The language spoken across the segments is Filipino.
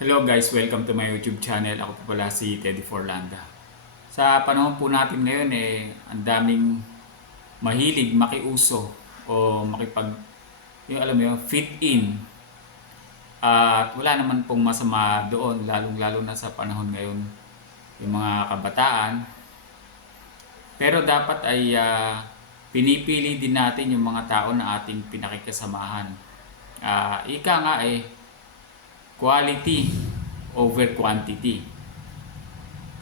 Hello guys, welcome to my YouTube channel. Ako po pala si Teddy Forlanda. Sa panahon po natin ngayon eh, ang daming mahilig makiuso o makipag yung alam mo yun, fit in. At wala naman pong masama doon, lalong-lalo na sa panahon ngayon yung mga kabataan. Pero dapat ay ah, pinipili din natin yung mga tao na ating pinakikasamahan. Ah, ika nga eh, quality over quantity.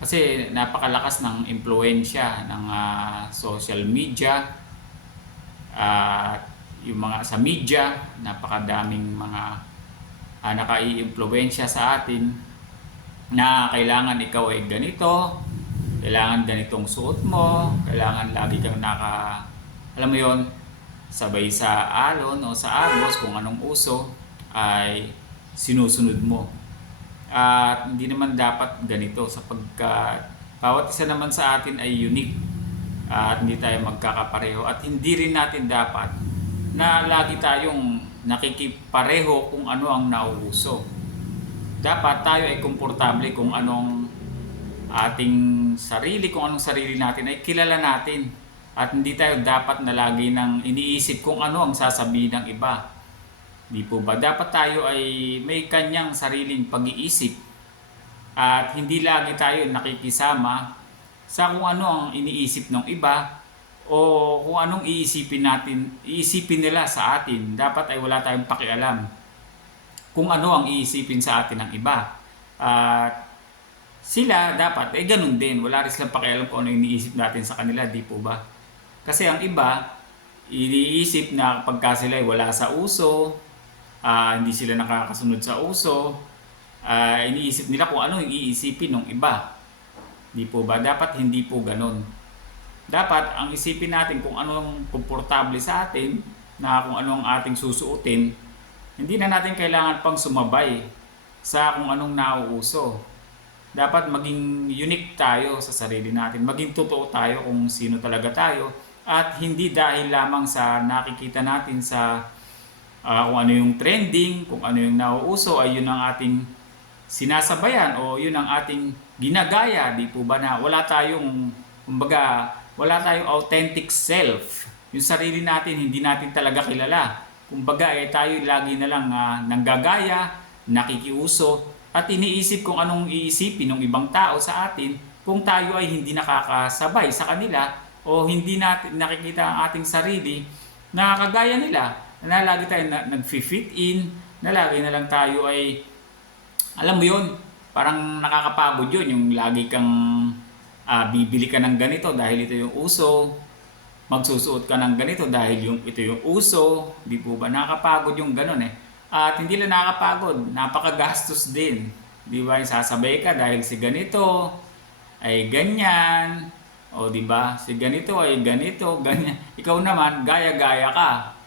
Kasi napakalakas ng impluensya ng ah, social media at yung mga sa media, napakadaming mga uh, nakai-impluensya sa atin na kailangan ikaw ay ganito, kailangan ganitong suot mo, kailangan lagi kang naka, alam mo yon sabay sa alon o sa agos kung anong uso ay sinusunod mo. At hindi naman dapat ganito sapagkat bawat isa naman sa atin ay unique at hindi tayo magkakapareho at hindi rin natin dapat na lagi tayong nakikipareho kung ano ang nauuso. Dapat tayo ay komportable kung anong ating sarili, kung anong sarili natin ay kilala natin. At hindi tayo dapat na lagi nang iniisip kung ano ang sasabihin ng iba. Di po ba? Dapat tayo ay may kanyang sariling pag-iisip. At hindi lagi tayo nakikisama sa kung ano ang iniisip ng iba o kung anong iisipin natin, iisipin nila sa atin. Dapat ay wala tayong pakialam kung ano ang iisipin sa atin ng iba. At sila dapat, eh ganun din. Wala rin silang pakialam kung ano iniisip natin sa kanila, di po ba? Kasi ang iba, iniisip na pagka sila wala sa uso, ah, hindi sila nakakasunod sa uso, ah, iniisip nila kung ano yung iisipin ng iba. Di po ba? Dapat hindi po ganun. Dapat ang isipin natin kung ano ang komportable sa atin, na kung ano ang ating susuotin, hindi na natin kailangan pang sumabay sa kung anong nauuso. Dapat maging unique tayo sa sarili natin, maging totoo tayo kung sino talaga tayo at hindi dahil lamang sa nakikita natin sa ah, kung ano yung trending, kung ano yung nauuso ay yun ang ating sinasabayan o yun ang ating ginagaya, di po ba na wala tayong kumbaga wala tayong authentic self. Yung sarili natin hindi natin talaga kilala. Kumbaga eh tayo lagi na lang ah, nanggagaya, nakikiuso at iniisip kung anong iisipin ng ibang tao sa atin kung tayo ay hindi nakakasabay sa kanila o hindi natin nakikita ang ating sarili na kagaya nila na lagi tayo na, nag-fit in, na lagi na lang tayo ay alam mo yun, parang nakakapagod yun yung lagi kang ah, bibili ka ng ganito dahil ito yung uso, magsusuot ka ng ganito dahil yung ito yung uso, di po ba nakakapagod yung ganun eh. At hindi lang nakakapagod, napakagastos din. Di ba? Sasabay ka dahil si ganito ay ganyan, o di ba? Si ganito ay ganito, ganyan. Ikaw naman, gaya-gaya ka.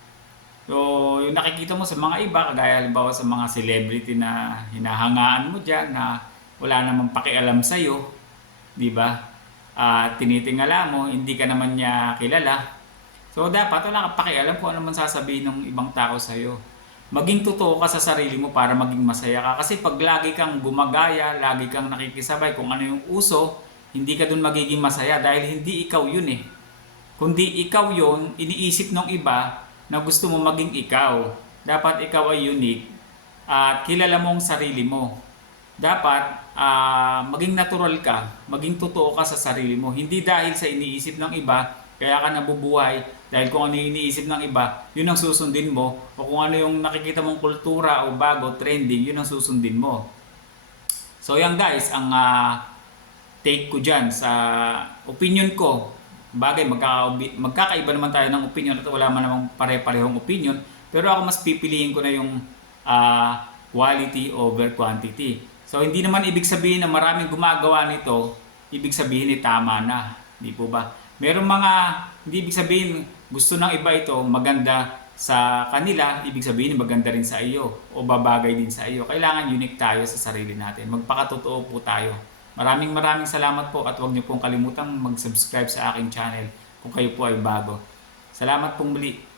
So, yung nakikita mo sa mga iba, kagaya halimbawa sa mga celebrity na hinahangaan mo dyan na wala namang pakialam sa'yo, di ba? At tinitingala mo, hindi ka naman niya kilala. So, dapat wala kang pakialam kung ano man sasabihin ng ibang tao sa'yo. Maging totoo ka sa sarili mo para maging masaya ka. Kasi pag lagi kang gumagaya, lagi kang nakikisabay kung ano yung uso, hindi ka dun magiging masaya dahil hindi ikaw yun eh. Kundi ikaw yun, iniisip ng iba na gusto mo maging ikaw. Dapat ikaw ay unique at kilala mo ang sarili mo. Dapat ah, maging natural ka, maging totoo ka sa sarili mo. Hindi dahil sa iniisip ng iba, kaya ka nabubuhay. Dahil kung ano yung iniisip ng iba, yun ang susundin mo. O kung ano yung nakikita mong kultura o bago, trending, yun ang susundin mo. So yan guys, ang ah, take ko dyan sa opinion ko. Bagay, magkaka magkakaiba naman tayo ng opinion at wala man namang pare-parehong opinion. Pero ako mas pipiliin ko na yung ah, quality over quantity. So hindi naman ibig sabihin na maraming gumagawa nito, ibig sabihin ni tama na. Di po ba? Merong mga, hindi ibig sabihin gusto ng iba ito maganda sa kanila, ibig sabihin maganda rin sa iyo o babagay din sa iyo. Kailangan unique tayo sa sarili natin. Magpakatotoo po tayo. Maraming maraming salamat po at huwag niyo pong kalimutang mag-subscribe sa aking channel kung kayo po ay bago. Salamat pong muli.